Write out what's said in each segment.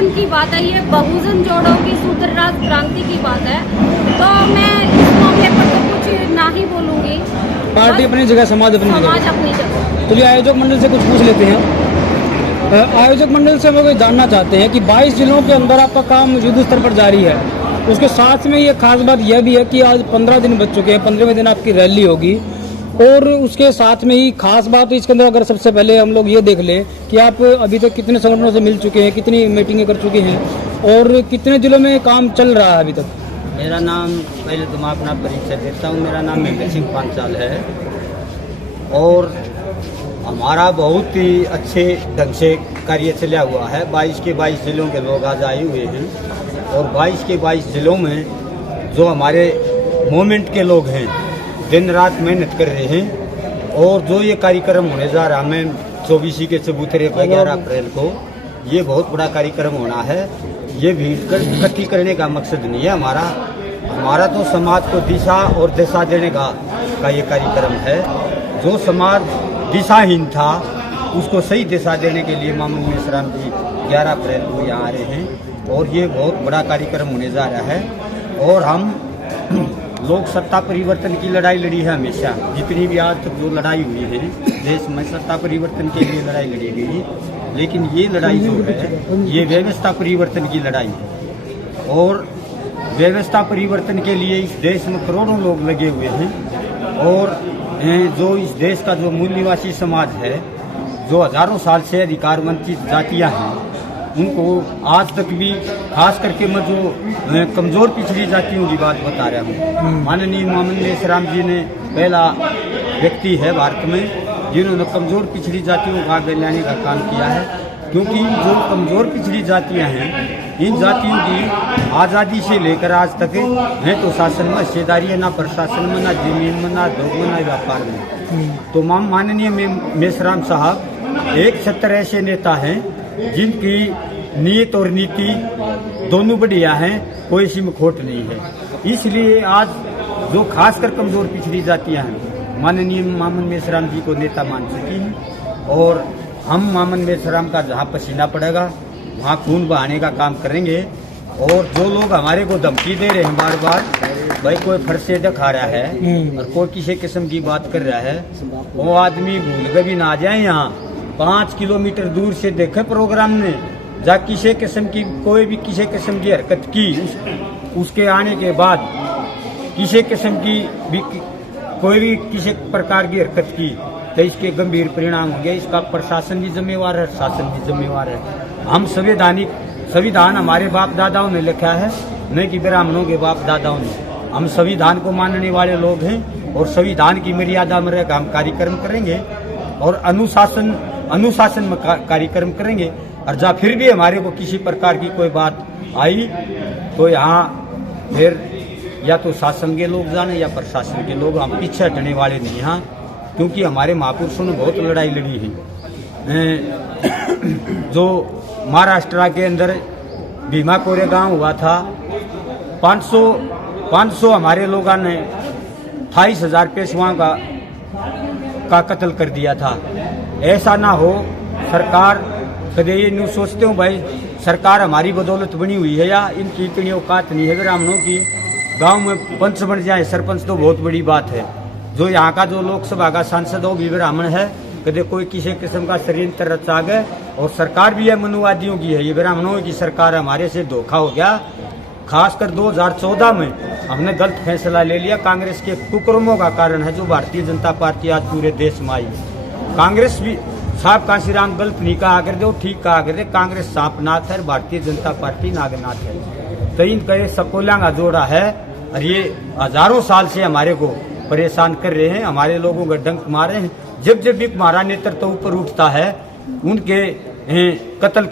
परिवर्तन की बात है, ये बहुजन जोड़ों की सूत्र राज क्रांति की बात है। तो मैं इस मौके पर तो कुछ ना ही बोलूंगी। पार्टी अपनी जगह, समाज अपनी जगह। समाज अपनी जगह। तो ये आयोजक मंडल से कुछ पूछ लेते हैं। आयोजक मंडल से वो जानना चाहते हैं कि 22 जिलों के अंदर आपका काम युद्ध स्तर पर जारी है, उसके साथ में ये खास बात यह भी है कि आज 15 दिन बच चुके हैं, 15वें दिन आपकी रैली होगी, और उसके साथ में ही खास बात इसके अंदर अगर सबसे पहले हम लोग ये देख लें कि आप अभी तक कितने संगठनों से मिल चुके हैं, कितनी मीटिंगें कर चुके हैं और कितने जिलों में काम चल रहा है अभी तक। मेरा नाम, पहले तो मैं अपना परिचय देता हूँ, मेरा नाम महेंद्र सिंह पांचाल है और हमारा बहुत ही अच्छे ढंग से कार्य चला हुआ है। 22 के 22 जिलों के लोग आज आए हुए हैं और 22 के 22 जिलों में जो हमारे मूवमेंट के लोग हैं दिन रात मेहनत कर रहे हैं और जो ये कार्यक्रम होने जा रहा है 24 के चबूतरे पर 11 अप्रैल को, ये बहुत बड़ा कार्यक्रम होना है। ये भीड़ इकट्ठी करने का मकसद नहीं है हमारा तो समाज को दिशा और दिशा देने का ये कार्यक्रम है। जो समाज दिशाहीन था उसको सही दिशा देने के लिए मामू मेश्राम जी 11 अप्रैल को यहाँ आ रहे हैं और ये बहुत बड़ा कार्यक्रम होने जा रहा है। और हम लोग सत्ता परिवर्तन की लड़ाई लड़ी है हमेशा, जितनी भी आज तक जो लड़ाई हुई है देश में सत्ता परिवर्तन के लिए लड़ाई लड़ी गई, लेकिन ये लड़ाई जो है ये व्यवस्था परिवर्तन की लड़ाई है और व्यवस्था परिवर्तन के लिए इस देश में करोड़ों लोग लगे हुए हैं और जो इस देश का जो मूल निवासी समाज है, जो हजारों साल से अधिकार वंचित जातियां हैं, उनको आज तक भी खास करके मैं जो कमजोर पिछड़ी जातियों की बात बता रहा हूँ। माननीय मामू मेश्राम जी ने पहला व्यक्ति है भारत में जिन्होंने कमजोर पिछड़ी जातियों को आगे लाने का काम किया है, क्योंकि जो कमजोर पिछड़ी जातियां हैं इन जातियों की आज़ादी से लेकर आज तक है तो शासन में हिस्सेदारी है, ना प्रशासन में, ना जमीन में, ना उद्योग में, ना व्यापार में। तो माननीय मेश्राम साहब एक 70 ऐसे नेता हैं जिनकी नीयत और नीति दोनों बढ़िया हैं, कोई इसी में खोट नहीं है। इसलिए आज जो खासकर कमजोर पिछड़ी जातियां हैं माननीय मामू मेश्राम जी को नेता मान चुकी हैं और हम मामू मेश्राम का जहाँ पसीना पड़ेगा वहाँ खून बहाने का काम करेंगे। और जो लोग हमारे को धमकी दे रहे हैं बार बार, भाई कोई फरसे दिखा रहा है और कोई किसी किस्म की बात कर रहा है, वो आदमी भूल के भी ना जाए। यहाँ 5 किलोमीटर दूर से देखे प्रोग्राम ने जा किसी किस्म की कोई भी किसी किस्म की हरकत की, उसके आने के बाद किसी किस्म की भी कोई भी किसी प्रकार की हरकत की तो इसके गंभीर परिणाम होंगे। इसका प्रशासन भी जिम्मेवार है, शासन भी जिम्मेवार है। हम संविधान हमारे बाप दादाओं ने लिखा है, नहीं कि ब्राह्मणों के बाप दादाओं ने। हम संविधान को मानने वाले लोग हैं और संविधान की मर्यादा में रहकर हम कार्यक्रम करेंगे और अनुशासन में कार्यक्रम करेंगे। और जहाँ फिर भी हमारे को किसी प्रकार की कोई बात आई तो यहाँ फिर या तो शासन के लोग जाने या प्रशासन के लोग, हम पीछे हटने वाले नहीं यहाँ, क्योंकि हमारे महापुरुषों ने बहुत लड़ाई लड़ी है। जो महाराष्ट्र के अंदर भीमा कोरेगांव हुआ था, 500 हमारे लोगों ने 28,000 पेशवाओं का कत्ल कर दिया था। ऐसा ना हो, सरकार कदे ये न्यूज सोचते हो भाई सरकार हमारी बदौलत बनी हुई है या इनकी इतनी औकात नहीं है ब्राह्मणों की गांव में पंच बन जाए सरपंच, तो बहुत बड़ी बात है। जो यहाँ का जो लोकसभा का सांसद हो भी ब्राह्मण है, कदे कोई किसी किस्म का षड्यंत्र रचा गए और सरकार भी है मनुवादियों की है, ये ब्राह्मणों की सरकार। हमारे से धोखा हो गया। खासकर 2014 में हमने गलत फैसला ले लिया, कांग्रेस के कुकर्मों का कारण है जो भारतीय जनता पार्टी आज पूरे देश में आई। कांग्रेस भी साहब कांशीराम गलत नहीं कहा कर दे, ठीक कहा कर दे। कांग्रेस सांपनाथ है, भारतीय जनता पार्टी नागनाथ है। तो इनका सकोला का जोड़ा है और ये हजारों साल से हमारे को परेशान कर रहे हैं, हमारे लोगों को डंक मारे हैं। जब भी हमारा नेतृत्व ऊपर उठता है उनके कत्ल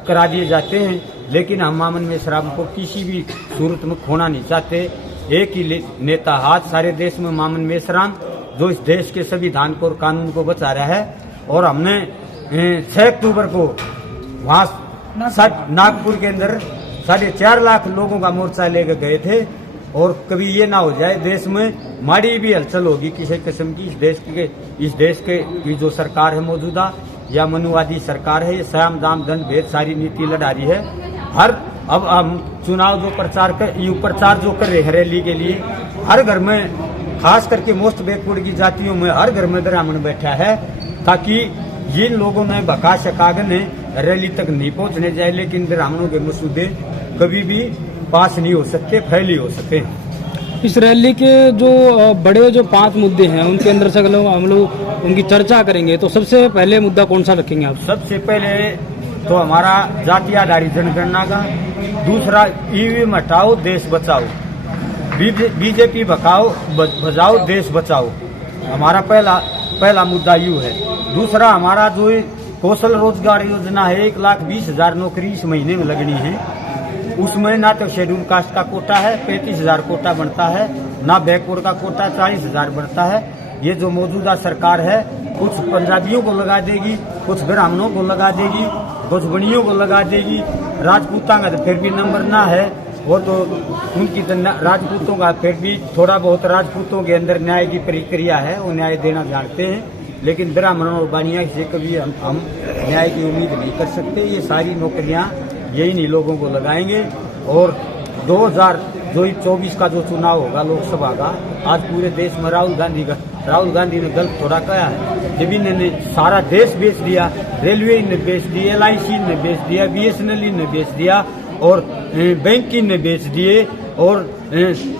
करा दिए जाते हैं, लेकिन हम मामू मेश्राम को किसी भी सूरत में खोना नहीं चाहते। एक ही नेता हाथ सारे देश में मामू मेश्राम, जो इस देश के संविधान को और कानून को बचा रहा है। और हमने 6 अक्टूबर को वहाँ नागपुर के अंदर 4.5 लाख लोगों का मोर्चा लेकर गए थे। और कभी ये ना हो जाए देश में माड़ी भी हलचल होगी किसी किस्म की, इस देश की जो सरकार है मौजूदा, या मनुवादी सरकार है, ये साम दाम दंड भेद सारी नीति लड़ा रही है। अब हम चुनाव जो प्रचार जो कर रहे हैं रैली के लिए, हर घर में खास करके मोस्ट बैकवर्ड की जातियों में हर घर में ब्राह्मण बैठा है, ताकि जिन लोगों ने बका शकागन रैली तक नहीं पहुंचने जाए, लेकिन ब्राह्मणों के मसूदे कभी भी पास नहीं हो सकते, फेल ही हो सके। इस रैली के जो बड़े जो 5 मुद्दे हैं उनके अंदर से अगर हम लोग उनकी चर्चा करेंगे तो सबसे पहले मुद्दा कौन सा रखेंगे आप? सबसे पहले तो हमारा जाति आधारित जनगणना का, दूसरा ईवीएम हटाओ देश बचाओ, बीजेपी बचाओ देश बचाओ, हमारा पहला मुद्दा यूँ है। दूसरा हमारा जो कौशल रोजगार योजना है, 1,20,000 नौकरी इस महीने में लगनी है, उसमें ना तो शेड्यूल कास्ट का कोटा है, 35,000 कोटा बनता है, ना बैकवर्ड का कोटा 40,000 बनता है। ये जो मौजूदा सरकार है कुछ पंजाबियों को लगा देगी, कुछ ब्राह्मणों को लगा देगी, कुछ बनियों को लगा देगी, राजपूतां का तो फिर भी नंबर ना है, वो तो उनकी तो राजपूतों का फिर भी थोड़ा बहुत राजपूतों के अंदर न्याय की प्रक्रिया है, वो न्याय देना जानते हैं, लेकिन ब्राह्मणों और बानिया से कभी हम न्याय की उम्मीद नहीं कर सकते। ये सारी नौकरियां यही नहीं लोगों को लगाएंगे। और 2024 का जो चुनाव होगा लोकसभा का, आज पूरे देश में राहुल गांधी ने गलत थोड़ा कहा है, जब इन्होंने सारा देश बेच दिया, रेलवे ने बेच दी, LIC ने बेच दिया, BSNL ने बेच दिया, और बैंक ने बेच दिए, और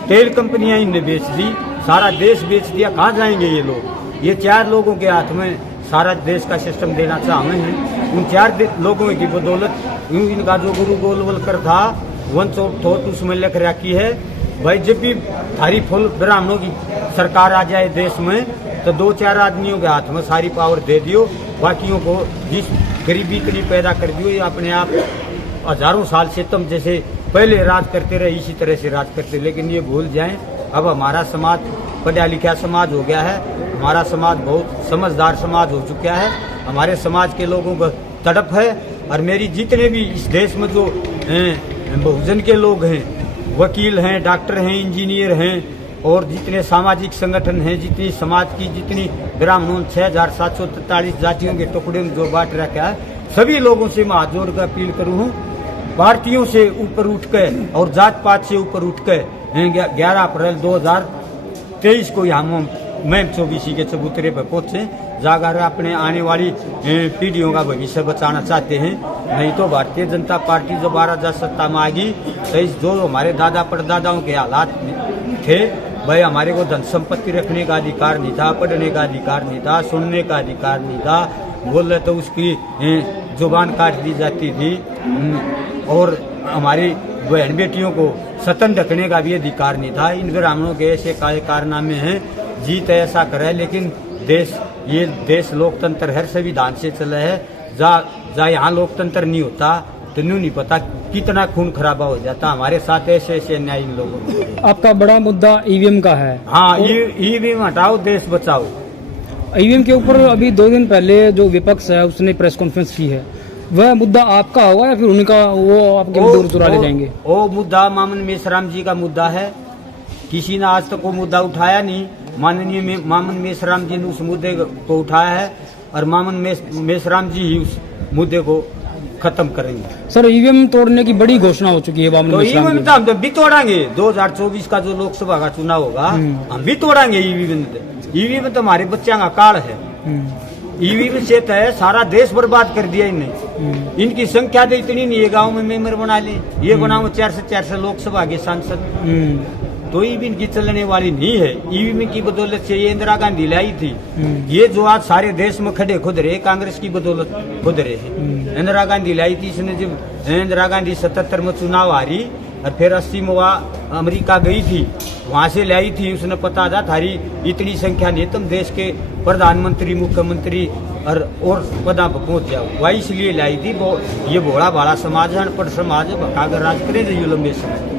तेल कंपनियां ने बेच दी, सारा देश बेच दिया। कहाँ जाएंगे ये लोग? ये 4 लोगों के हाथ में सारा देश का सिस्टम देना चाहते हैं। उन 4 लोगों की बदौलत इनका जो गुरु गोलवलकर था वंश ऑफ थॉट उसमें लिख रखी है, भाई जब भी थारी फुल ब्राह्मणों की सरकार आ जाए देश में तो 2-4 आदमियों के हाथ में सारी पावर दे दियो, बाकियों को जिस गरीबी इतनी पैदा कर दियो, ये अपने आप हजारों साल से तुम जैसे पहले राज करते रहे इसी तरह से राज करते, लेकिन ये भूल जाएं अब हमारा समाज पढ़ा लिखा समाज हो गया है, हमारा समाज बहुत समझदार समाज हो चुका है, हमारे समाज के लोगों को तड़प है। और मेरी जितने भी इस देश में जो बहुजन के लोग हैं, वकील हैं, डॉक्टर हैं, इंजीनियर हैं, और जितने सामाजिक संगठन हैं, जितनी समाज की जितनी ब्राह्मणों 6,743 जातियों के टुकड़े में जो बांट रखा है, सभी लोगों से मैं हाथ जोड़ कर अपील करूँ, भारतीयों से ऊपर उठ के और जात पात से ऊपर उठ के 11 अप्रैल 2023 को यहाँ मैं 24 के चबूतरे पर पहुंचे, जाकर अपने आने वाली पीढ़ियों का भविष्य बचाना चाहते हैं। नहीं तो भारतीय जनता पार्टी दोबारा जब सत्ता में आएगी तो इस जो हमारे दादा परदादाओं के हालात थे, भाई हमारे को धन संपत्ति रखने का अधिकार नहीं था, पढ़ने का अधिकार नहीं था, सुनने का अधिकार नहीं था, बोले तो उसकी जुबान काट दी जाती थी, और हमारी बहन बेटियों को सतन ढकने का भी अधिकार नहीं था। इन ब्राह्मणों के ऐसे कारनामे हैं, जीत ऐसा करे, लेकिन ये देश लोकतंत्र है, संविधान से चला है, जहाँ यहाँ लोकतंत्र नहीं होता तो न्यू नहीं पता कितना खून खराबा हो जाता। हमारे साथ ऐसे ऐसे अन्याय इन लोगों को। आपका बड़ा मुद्दा ईवीएम का है। हाँ, ईवीएम हटाओ देश बचाओ। ईवीएम के ऊपर अभी 2 दिन पहले जो विपक्ष है उसने प्रेस कॉन्फ्रेंस की है, वह मुद्दा आपका होगा या फिर उनका, वो आपके दूर चुरा ले जाएंगे? वो मुद्दा मामन मेश्राम जी का मुद्दा है, किसी ने आज तक वो मुद्दा उठाया नहीं। माननीय मामन मेश्राम जी ने उस मुद्दे को उठाया है और मामन मेश्राम जी ही उस मुद्दे को खत्म करेंगे। सर, ईवीएम तोड़ने की बड़ी घोषणा हो चुकी है मामन तो मेश्राम ईवीएम तो हम भी तोड़ांगे। 2024 का जो लोकसभा का चुनाव होगा हम भी तोड़ांगे ईवीएम। ईवीएम तो हमारे बच्चों का काल है। ईवीएम से तो सारा देश बर्बाद कर दिया इन्हें। इनकी संख्या तो इतनी नहीं है, गाँव में मेंबर बना ले, ये बनाओ 400 लोकसभा के सांसद, तो ईवीएम की चलने वाली नहीं है। ईवीएम की बदौलत से ये इंदिरा गांधी लाई थी, ये जो आज सारे देश में खड़े खुद रहे कांग्रेस की बदौलत खुद रहे। इंदिरा गांधी लाई थी, इसने जब इंदिरा गांधी 77 में चुनाव हारी और फिर 80 में वहाँ अमेरिका गई थी, वहां से लाई थी, उसने पता था थारी इतनी संख्या नहीं, तुम देश के प्रधानमंत्री मुख्यमंत्री और पदा पर पहुंच जाओ, वही इसलिए लाई थी। ये भोला भाला समाज है, अनपढ़ समाज है, भगाकर राज करे जो लंबे समय।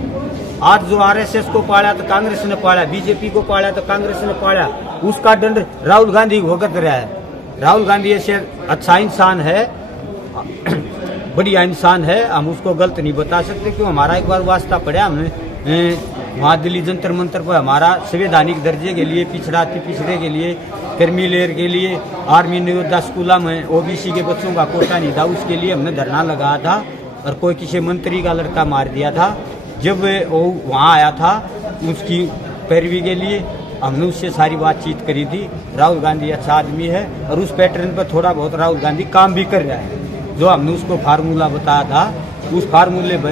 आज जो RSS को पाला तो कांग्रेस ने पाला, बीजेपी को पाला तो कांग्रेस ने पाला, उसका दंड राहुल गांधी भुगत रहा है। राहुल गांधी ऐसे अच्छा इंसान है, बढ़िया इंसान है, हम उसको गलत नहीं बता सकते, क्यों हमारा एक बार वास्ता पड़ा, हमने वहाँ दिल्ली जंतर मंतर पर हमारा संवैधानिक दर्जे के लिए, पिछड़े के लिए कर्मी लेयर के लिए आर्मी नियोद्धा स्कूलों में ओबीसी के बच्चों का कोटा नहीं था, उसके लिए हमने धरना लगाया था और कोई किसी मंत्री का लड़का मार दिया था। जब वो वहाँ आया था उसकी पैरवी के लिए हमने उससे सारी बातचीत करी थी। राहुल गांधी अच्छा आदमी है और उस पैटर्न पर थोड़ा बहुत राहुल गांधी काम भी कर रहा है। जो हमने उसको फार्मूला बताया था उस फार्मूले पर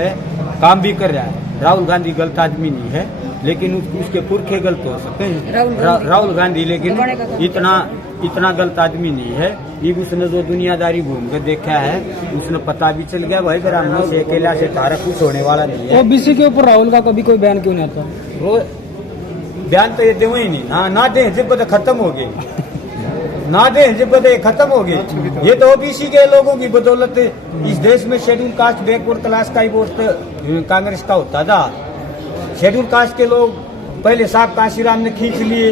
काम भी कर रहा है। राहुल गांधी गलत आदमी नहीं है, लेकिन उसके पुरखे गलत हो सकते हैं। राहुल गांधी लेकिन इतना गलत आदमी नहीं है। ये उसने जो दुनियादारी घूम कर देखा है उसने पता भी चल गया भाई ब्राह्मणों से अकेला से तारा कुछ होने वाला नहीं है। ओबीसी के ऊपर राहुल का कभी कोई बयान क्यों नहीं आता? वो बयान तो ये दे ही नहीं ना दे जब तक खत्म हो गए ना दे जब तक खत्म हो गए। ये तो ओबीसी के लोगों की बदौलत इस देश में शेड्यूल कास्ट बैकवर्ड क्लास का ही वोट कांग्रेस का होता था। शेड्यूल कास्ट के लोग पहले साहब काशीराम ने खींच लिए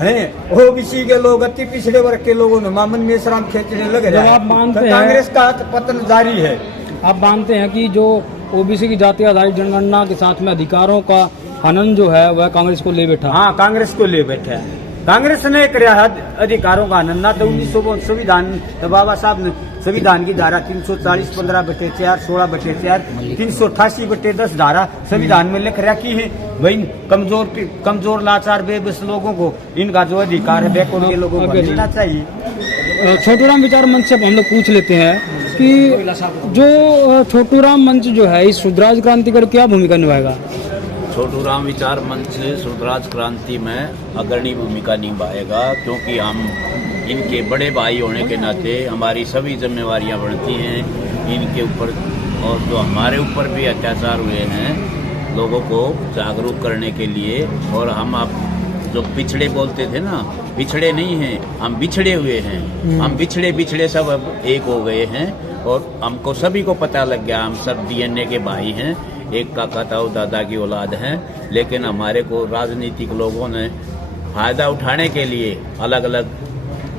हैं, ओबीसी के लोग अति पिछड़े वर्ग के लोगों ने मामन मेश्राम खींचने लग रहे हैं। कांग्रेस का पतन जारी है। आप मानते हैं कि जो ओबीसी की जातीय आधारित जनगणना के साथ में अधिकारों का हनन जो है वह कांग्रेस को ले बैठा? हाँ, कांग्रेस को ले बैठा है। कांग्रेस ने कराया अधिकारों का हनन ना तो 1900 संविधान तो बाबा साहब ने संविधान की धारा 340 15/4 16/4 388/10 धारा संविधान में लिख रखी है। वही कमजोर लाचार बेबस लोगों को इनका जो अधिकार है बैकवर्ड के लोगों को मिलना चाहिए। छोटूराम विचार मंच से हम लोग पूछ लेते हैं कि जो छोटूराम मंच जो है इस सुधराज क्रांति का क्या भूमिका निभाएगा? छोटूराम विचार मंच सुधराज क्रांति में अग्रणी भूमिका निभाएगा, क्योंकि हम इनके बड़े भाई होने के नाते हमारी सभी जिम्मेवारियां बढ़ती हैं इनके ऊपर। और जो हमारे ऊपर भी अत्याचार हुए हैं लोगों को जागरूक करने के लिए, और हम आप जो पिछड़े बोलते थे ना, पिछड़े नहीं हैं, हम बिछड़े हुए हैं। हम बिछड़े सब अब एक हो गए हैं और हमको सभी को पता लग गया हम सब डीएनए के भाई हैं, एक काका ताऊ दादा की औलाद हैं। लेकिन हमारे को राजनीतिक लोगों ने फायदा उठाने के लिए अलग अलग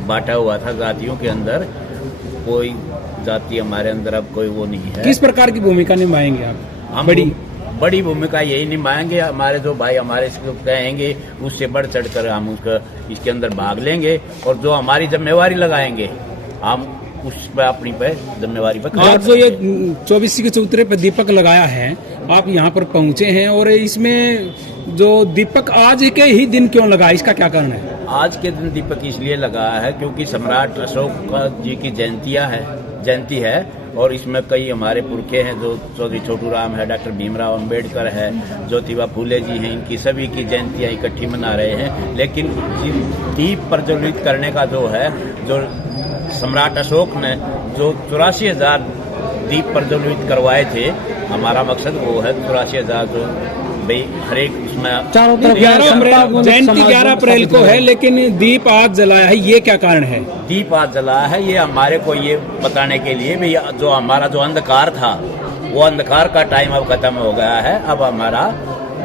बांटा हुआ था जातियों के अंदर। कोई जाति हमारे अंदर अब कोई वो नहीं है। किस प्रकार की भूमिका निभाएंगे आप? हम बड़ी भूमिका यही निभाएंगे। हमारे जो भाई हमारे कहेंगे उससे बढ़ चढ़ कर हम उसका इसके अंदर भाग लेंगे और जो हमारी जिम्मेवारी लगाएंगे हम उस पर अपनी पे जिम्मेवारी पर। आज जो ये 24 के चौतरे पे दीपक लगाया है, आप यहाँ पर पहुँचे हैं और इसमें जो दीपक आज के ही दिन क्यों लगा, इसका क्या कारण है? आज के दिन दीपक इसलिए लगाया है क्योंकि सम्राट अशोक जी की जयंती है और इसमें कई हमारे पुरखे हैं, जो चौधरी छोटूराम है, डॉक्टर भीमराव अंबेडकर है, ज्योतिबा फूले जी हैं, इनकी सभी की जयंतियाँ इकट्ठी मना रहे हैं। लेकिन दीप प्रज्वलित करने का जो है, जो सम्राट अशोक ने जो 84,000 दीप प्रज्वलित करवाए थे, हमारा मकसद वो है 84,000 जो भाई हर एक उसमें चारों तरफ जयंती 11 अप्रैल को है, लेकिन दीप आज जलाया है, ये क्या कारण है? दीप आज जलाया है ये हमारे को ये बताने के लिए भी जो हमारा जो अंधकार था वो अंधकार का टाइम अब खत्म हो गया है। अब हमारा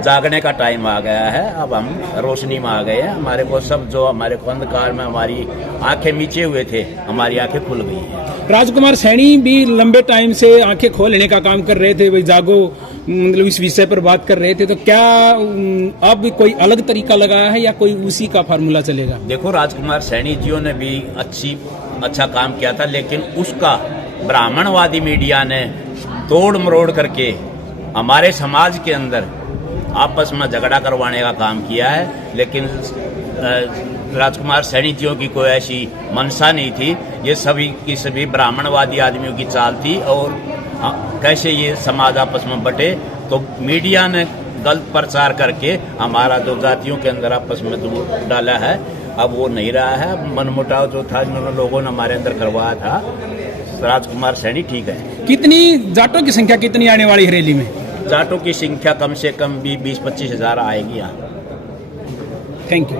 जागने का टाइम आ गया है, अब हम रोशनी में आ गए हैं। हमारे को सब जो हमारे को अंधकार में हमारी आंखें मीचे हुए थे, हमारी आंखें खुल गई हैं। राजकुमार सैनी भी लंबे टाइम से आंखें खोलने का काम कर रहे थे, भाई जागो, मतलब इस विषय पर बात कर रहे थे। तो क्या अब कोई अलग तरीका लगाया है या कोई उसी का फार्मूला चलेगा? देखो, राजकुमार सैनी जियों ने भी अच्छा काम किया था, लेकिन उसका ब्राह्मणवादी मीडिया ने तोड़ मरोड़ करके हमारे समाज के अंदर आपस में झगड़ा करवाने का काम किया है। लेकिन राजकुमार सैनी जियों की कोई ऐसी मंशा नहीं थी। ये सभी की सभी ब्राह्मणवादी आदमियों की चाल थी और कैसे ये समाज आपस में बटे, तो मीडिया ने गलत प्रचार करके हमारा जो जातियों के अंदर आपस में दूर डाला है, अब वो नहीं रहा है। मनमुटाव जो था जिन्होंने लोगों ने हमारे अंदर करवाया था, राजकुमार सैनी ठीक है। कितनी जाटों की संख्या कितनी आने वाली है रैली में? जाटों की संख्या कम से कम भी 20-25 हज़ार आएगी यहाँ। Thank you.